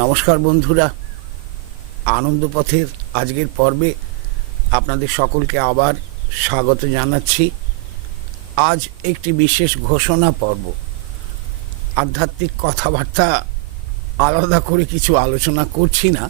নমস্কার বন্ধুরা। আনন্দপথের আজকের পর্বে আপনাদের সকলকে আবার স্বাগত জানাচ্ছি। আজ একটি বিশেষ ঘোষণা পর্ব। আধ্যাত্মিক কথাবার্তা আলাদা করে কিছু আলোচনা করছি না।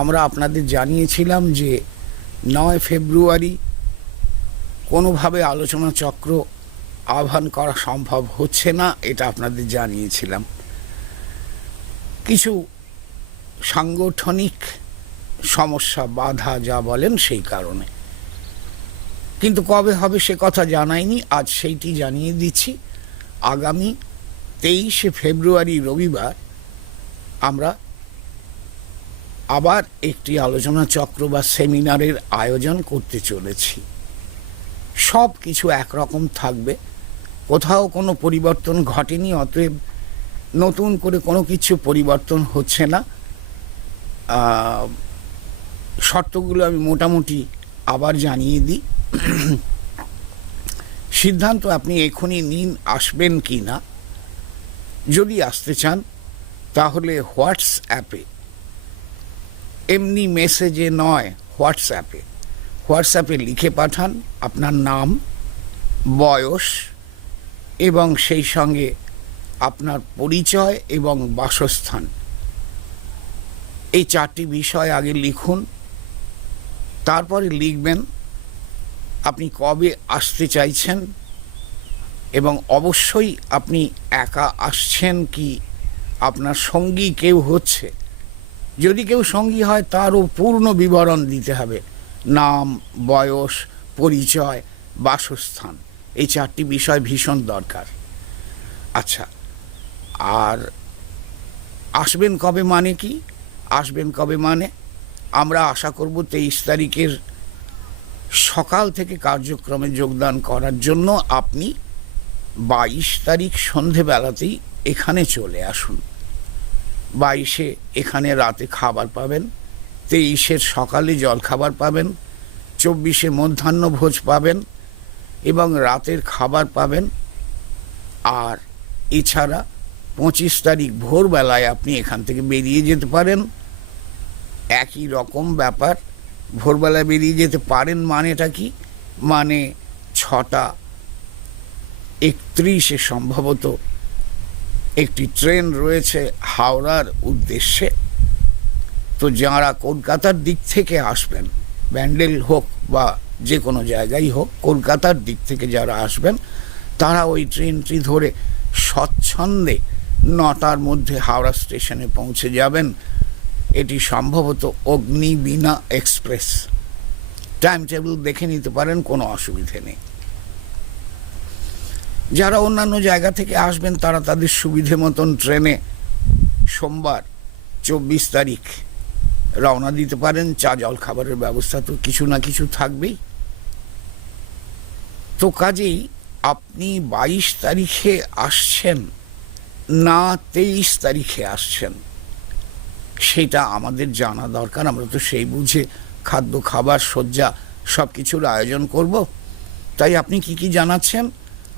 আমরা আপনাদের জানিয়েছিলাম যে নয় ফেব্রুয়ারি কোনোভাবে আলোচনা চক্র আহ্বান করা সম্ভব হচ্ছে না, এটা আপনাদের জানিয়েছিলাম। কিছু সাংগঠনিক সমস্যা, বাধা যা বলেন সেই কারণে। কিন্তু কবে হবে সে কথা জানাইনি, আজ সেইটি জানিয়ে দিচ্ছি। আগামী তেইশে ফেব্রুয়ারি রবিবার আমরা আবার একটি আলোচনা চক্র বা সেমিনারের আয়োজন করতে চলেছি। সব কিছু একরকম থাকবে। কোথাও কোনো পরিবর্তন ঘটেনি, অতএব নতুন করে কোনো কিছু পরিবর্তন হচ্ছে না। শর্তগুলো আমি মোটামুটি আবার জানিয়ে দিই। সিদ্ধান্ত আপনি এখনই নিন, আসবেন কি না। যদি আসতে চান, তাহলে হোয়াটসঅ্যাপে। এমনি মেসেজে নয়, হোয়াটসঅ্যাপে। হোয়াটসঅ্যাপে লিখে পাঠান, আপনার নাম, বয়স, এবং সেই সঙ্গে আপনার পরিচয় এবং বাসস্থান। এই চারটি বিষয় আগে লিখুন, তারপরে লিখবেন, আপনি কবে আসতে চাইছেন এবং অবশ্যই আপনি একা আসছেন কি আপনার সঙ্গী কেউ হচ্ছে? যদি কেউ সঙ্গী হয় তারও পূর্ণ বিবরণ দিতে হবে। নাম, বয়স, পরিচয়, বাসস্থান। এই চারটি বিষয় ভীষণ দরকার। আচ্ছা আর আসবেন কবে মানে কি? আসবেন কবে মানে? আমরা আশা করব তেইশ তারিখের সকাল থেকে কার্যক্রমে যোগদান করার জন্য আপনি বাইশ তারিখ সন্ধেবেলাতেই এখানে চলে আসুন। বাইশে এখানে রাতে খাবার পাবেন, তেইশের সকালে জলখাবার পাবেন, চব্বিশে মধ্যাহ্ন ভোজ পাবেন এবং রাতের খাবার পাবেন। আর এছাড়া পঁচিশ তারিখ ভোরবেলায় আপনি এখান থেকে বেরিয়ে যেতে পারেন। একই রকম ব্যাপার, ভোরবেলায় বেরিয়ে যেতে পারেন মানেটা কি? মানে ছটা একত্রিশে সম্ভবত একটি ট্রেন রয়েছে হাওড়ার উদ্দেশ্যে। তো যারা কলকাতার দিক থেকে আসবেন, ব্যান্ডেল হোক বা যে কোনো জায়গায় হোক, কলকাতার দিক থেকে যারা আসবেন, তারা ওই ট্রেনটি ধরে স্বচ্ছন্দে নটার মধ্যে হাওড়া স্টেশনে পৌঁছে যাবেন। এটি সম্ভবত অগ্নিবীণা এক্সপ্রেস। টাইম টেবিল দেখে নিতে পারেন, কোনো অসুবিধে নেই। যারা অন্যান্য জায়গা থেকে আসবেন, তারা তাদের সুবিধে মতন ট্রেনে সোমবার, চব্বিশ তারিখ রওনা দিতে পারেন। চা, জল খাবারের ব্যবস্থা তো কিছু না কিছু থাকবেই। তো কাজেই আপনি বাইশ তারিখে আসছেন। না তেইশ তারিখে আসছেন। সেটা আমাদের জানা দরকার। আমরা তো সেই বুঝে খাদ্য, খাবার, শয্যা সব কিছুর আয়োজন করব। তাই আপনি কি কি জানাচ্ছেন?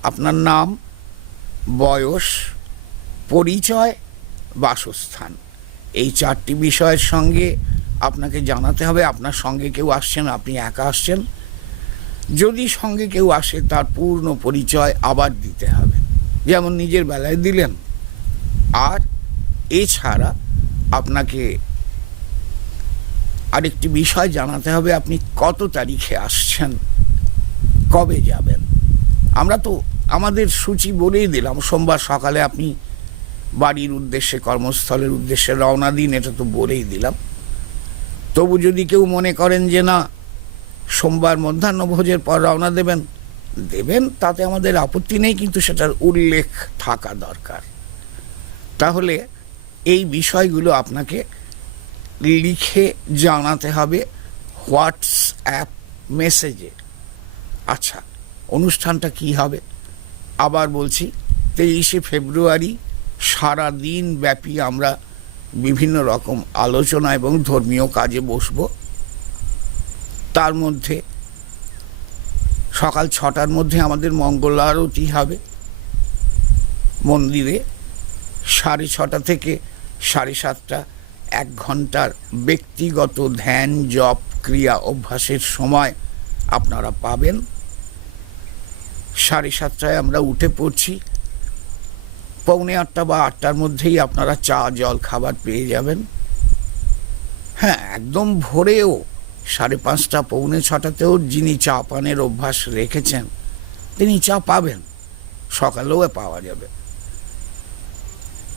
আপনার নাম, বয়স, পরিচয়, বাসস্থান। এই চারটি বিষয়ের সঙ্গে আপনাকে জানাতে হবে। আপনার সঙ্গে কেউ আসছেন, আপনি একা আসছেন। যদি সঙ্গে কেউ আসে, তার পূর্ণ পরিচয় আবার দিতে হবে। যেমন নিজের বেলায় দিলেন। আর এছাড়া আপনাকে আরেকটি বিষয় জানাতে হবে, আপনি কত তারিখে আসছেন? কবে যাবেন? আমরা তো আমাদের সূচি বলেই দিলাম, সোমবার সকালে আপনি বাড়ির উদ্দেশ্যে, কর্মস্থলের উদ্দেশ্যে রওনা দিন, এটা তো বলেই দিলাম। তবু যদি কেউ মনে করেন যে না, সোমবার মধ্যাহ্ন ভোজের পর রওনা দেবেন দেবেন, তাতে আমাদের আপত্তি নেই, কিন্তু সেটার উল্লেখ থাকা দরকার। তাহলে এই বিষয়গুলো আপনাকে লিখে জানাতে হবে হোয়াটসঅ্যাপ মেসেজে। আচ্ছা অনুষ্ঠানটা কি হবে? আবার বলছি, তেইশে ফেব্রুয়ারি সারা দিন ব্যাপী আমরা বিভিন্ন রকম আলোচনা এবং ধর্মীয় কাজে বসব। তার মধ্যে সকাল ছটার মধ্যে আমাদের মঙ্গল আরতি হবে মন্দিরে। সাড়ে ছটা থেকে সাড়ে সাতটা, এক ঘণ্টার ব্যক্তিগত ধ্যান, জপ, ক্রিয়া অভ্যাসের সময় আপনারা পাবেন। সাড়ে সাতটায় আমরা উঠে পড়ছি। পৌনে আটটা বা আটটার মধ্যেই আপনারা চা, জল, খাবার পেয়ে যাবেন। হ্যাঁ একদম ভোরেও সাড়ে পাঁচটা, পৌনে ছটাতেও যিনি চা পানের অভ্যাস রেখেছেন, তিনি চা পাবেন। সকালেও পাওয়া যাবে।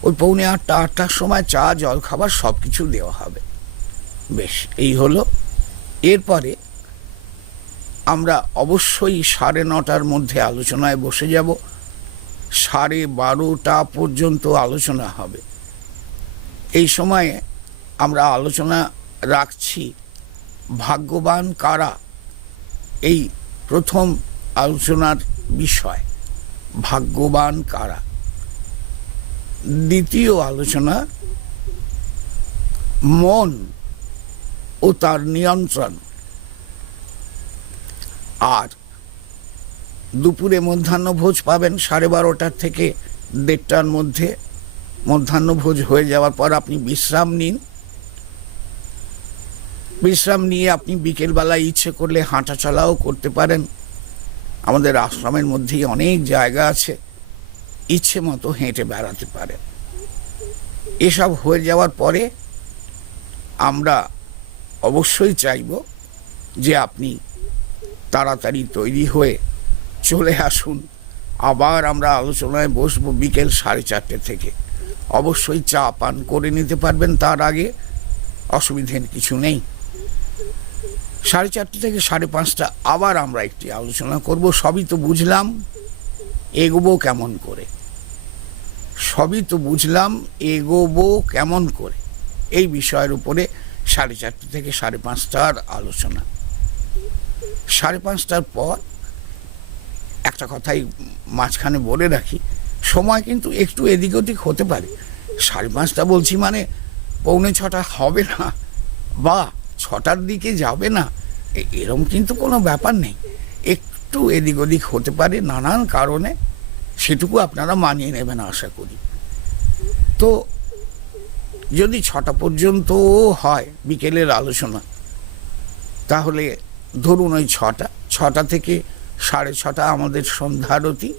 ওই পৌনে আটটা, আটটার সময় চা, জল, খাবার সব কিছু দেওয়া হবে। বেশ, এই হলো। এরপরে আমরা অবশ্যই সাড়ে নটার মধ্যে আলোচনায় বসে যাব। সাড়ে বারোটা পর্যন্ত আলোচনা হবে। এই সময়ে আমরা আলোচনা রাখছি, ভাগ্যবান কারা? এই প্রথম আলোচনার বিষয়, ভাগ্যবান কারা? দ্বিতীয় আলোচনা, মন ও তার নিয়ন্ত্রণ। আর দুপুরে মধ্যাহ্ন ভোজ পাবেন সাড়ে বারোটার থেকে দেড়টার মধ্যে। মধ্যাহ্ন ভোজ হয়ে যাওয়ার পর আপনি বিশ্রাম নিন। বিশ্রাম নিয়ে আপনি বিকেলবেলা ইচ্ছে করলে হাঁটা চলাও করতে পারেন। আমাদের আশ্রমের মধ্যেই অনেক জায়গা আছে। ইচ্ছে মতো হেঁটে বেড়াতে পারেন এসব হয়ে যাওয়ার পরে আমরা অবশ্যই চাইব যে আপনি তাড়াতাড়ি তৈরি হয়ে চলে আসুন। আবার আমরা আলোচনায় বসবো বিকেল সাড়ে চারটে থেকে। অবশ্যই চা পান করে নিতে পারবেন তার আগে। অসুবিধের কিছু নেই। সাড়ে চারটে থেকে সাড়ে পাঁচটা আবার আমরা একটি আলোচনা করব, সবই তো বুঝলাম। এগোবো কেমন করে? সবই তো বুঝলাম এগোবো কেমন করে? এই বিষয়ের উপরে সাড়ে চারটে থেকে সাড়ে পাঁচটার আলোচনা। সাড়ে পাঁচটার পর একটা কথাই মাঝখানে বলে রাখি, সময় কিন্তু একটু এদিক ওদিক হতে পারে। সাড়ে পাঁচটা বলছি মানে পৌনে ছটা হবে না বা ছটার দিকে যাবে না এরম কিন্তু কোনো ব্যাপার নেই। একটু এদিক ওদিক হতে পারে নানান কারণে সেটুকু আপনারা মানিয়ে নেবেন আশা করি। তো যদি ছটা পর্যন্ত হয় বিকেলের আলোচনা, তাহলে ধরুন ওই ছটা ছটা থেকে সাড়ে ছটা আমাদের সন্ধ্যারতি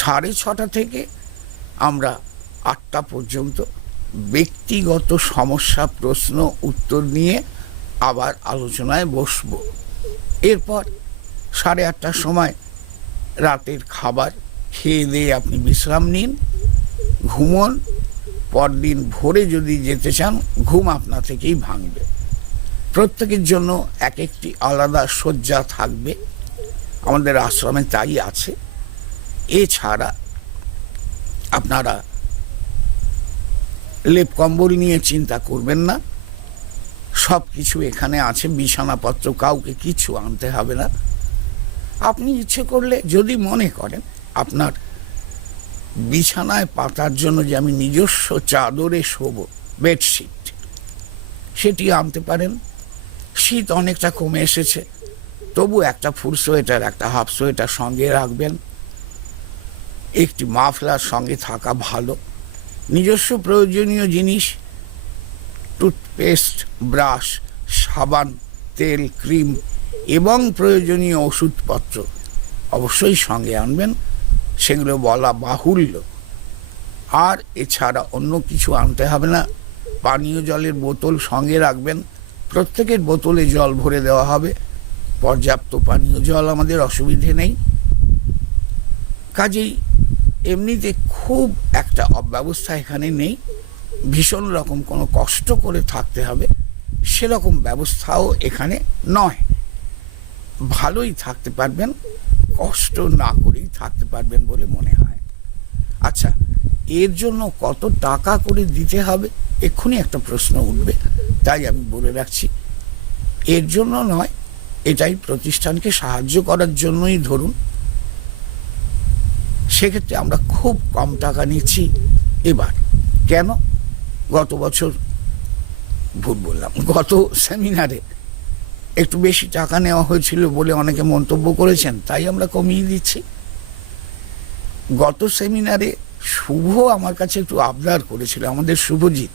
সাড়ে ছটা থেকে আমরা আটটা পর্যন্ত ব্যক্তিগত সমস্যা, প্রশ্ন, উত্তর নিয়ে আবার আলোচনায় বসব। এরপর সাড়ে আটটার সময় রাতের খাবার খেয়ে দিয়ে আপনি বিশ্রাম নিন, ঘুমন, পরদিন ভোরে যদি যেতে চান, ঘুম আপনা থেকেই ভাঙবে। প্রত্যেকের জন্য এক একটি আলাদা শয্যা থাকবে। আমাদের আশ্রমে তাই আছে। এছাড়া আপনারা লেপ কম্বল নিয়ে চিন্তা করবেন না। সব কিছু এখানে আছে, বিছানাপত্র, কাউকে কিছু আনতে হবে না। আপনি ইচ্ছে করলে, যদি মনে করেন আপনার বিছানায় পাতার জন্য যে আমি নিজস্ব চাদরে শোবো, বেডশিট, সেটি আনতে পারেন। শীত অনেকটা কমে এসেছে, তবু একটা ফুল সোয়েটার, একটা হাফ সোয়েটার সঙ্গে রাখবেন। একটি মাফলার সঙ্গে থাকা ভালো। নিজস্ব প্রয়োজনীয় জিনিস, টুথপেস্ট, ব্রাশ, সাবান, তেল, ক্রিম এবং প্রয়োজনীয় ওষুধপত্র অবশ্যই সঙ্গে আনবেন। সেগুলো বলা বাহুল্য। আর এছাড়া অন্য কিছু আনতে হবে না। পানীয় জলের বোতল সঙ্গে রাখবেন। প্রত্যেকের বোতলে জল ভরে দেওয়া হবে। পর্যাপ্ত পানীয় জল আমাদের অসুবিধে নেই। কাজেই এমনিতে খুব একটা অব্যবস্থা এখানে নেই। ভীষণ রকম কোনো কষ্ট করে থাকতে হবে। সেরকম ব্যবস্থাও এখানে নয়। ভালোই থাকতে পারবেন। কষ্ট না করেই থাকতে পারবেন বলে মনে হয়। আচ্ছা এর জন্য কত টাকা করে দিতে হবে? এক্ষুনি একটা প্রশ্ন উঠবে, তাই আমি বলে রাখছি। এর জন্য নয়, এটাই প্রতিষ্ঠানকে সাহায্য করার জন্যই ধরুন। সেক্ষেত্রে আমরা খুব কম টাকা নিচ্ছি। এবার, কেন? গত বছর, ভুল বললাম, গত সেমিনারে একটু বেশি টাকা নেওয়া হয়েছিল বলে অনেকে মন্তব্য করেছেন, তাই আমরা কমিয়ে দিচ্ছি। গত সেমিনারে শুভ আমার কাছে একটু আবদার করেছিল, আমাদের শুভজিৎ।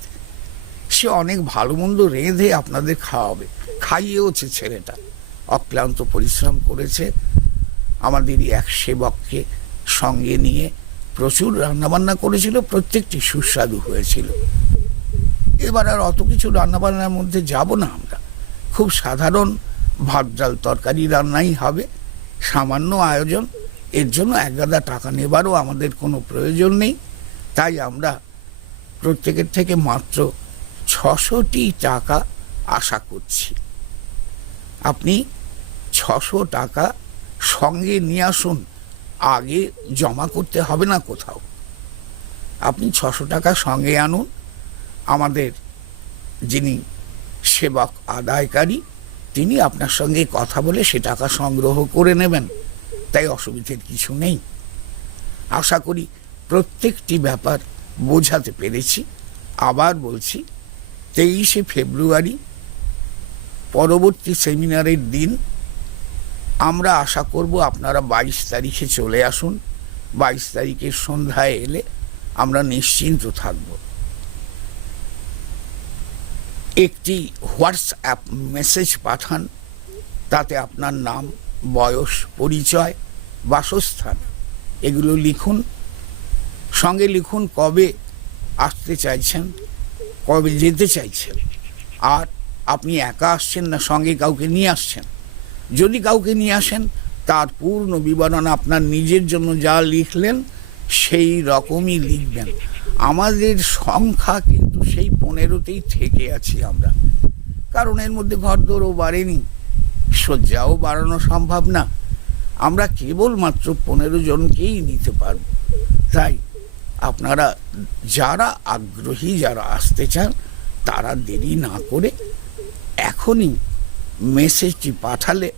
সে অনেক ভালো মন্দ রেঁধে আপনাদের খাওয়াবে, খাইয়েওছে ছেলেটা। অক্লান্ত পরিশ্রম করেছে আমাদেরই এক সেবককে সঙ্গে নিয়ে প্রচুর রান্নাবান্না করেছিল, প্রত্যেকটি সুস্বাদু হয়েছিল। এবার আর অত কিছু রান্নাবান্নার মধ্যে যাব না আমরা। খুব সাধারণ ভাত ডাল তরকারি রান্নাই হবে। সামান্য আয়োজন। এর জন্য এক গাদা টাকা নেবারও আমাদের কোনো প্রয়োজন নেই। তাই আমরা প্রত্যেকের থেকে মাত্র ছশোটি টাকা আশা করছি। আপনি ছশো টাকা সঙ্গে নিয়ে আসুন। আগে জমা করতে হবে না কোথাও। আপনি ছশো টাকা সঙ্গে আনুন। আমাদের যিনি সেবক আদায়কারী, তিনি আপনার সঙ্গে কথা বলে সে টাকা সংগ্রহ করে নেবেন। তাই অসুবিধের কিছু নেই। আশা করি প্রত্যেকটি ব্যাপার বোঝাতে পেরেছি। আবার বলছি, তেইশে ফেব্রুয়ারি, পরবর্তী সেমিনারের দিন, আমরা আশা করব আপনারা বাইশ তারিখে চলে আসুন। বাইশ তারিখের সন্ধ্যায় এলে আমরা নিশ্চিন্ত থাকব। একটি হোয়াটসঅ্যাপ মেসেজ পাঠান, তাতে আপনার নাম, বয়স, পরিচয়, বাসস্থান, এগুলো লিখুন। সঙ্গে লিখুন কবে আসতে চাইছেন, কবে যেতে চাইছেন। আর আপনি একা আসছেন না, সঙ্গে কাউকে নিয়ে আসছেন? যদি কাউকে নিয়ে আসেন, তার পূর্ণ বিবরণ আপনার নিজের জন্য যা লিখলেন, সেই রকমই লিখবেন। আমাদের সংখ্যা সেই পনেরোতেই থেকে আছি আমরা। কারণ এর মধ্যে ঘরদোরও বাড়েনি। শয্যাও বাড়ানো সম্ভব না। আমরা কেবলমাত্র পনেরো জনকেই নিতে পারব। তাই আপনারা যারা আগ্রহী, যারা আসতে চান, তারা দেরি না করে এখনই মেসেজটি পাঠালে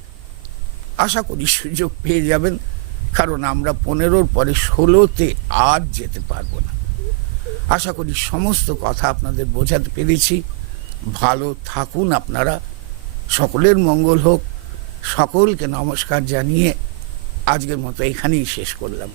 আশা করি সুযোগ পেয়ে যাবেন। কারণ আমরা পনেরোর পরে ষোলোতে আর যেতে পারব না। আশা করি সমস্ত কথা আপনাদের বোঝাতে পেরেছি। ভালো থাকুন আপনারা। সকলের মঙ্গল হোক। সকলকে নমস্কার জানিয়ে আজকের মতো এখানেই শেষ করলাম।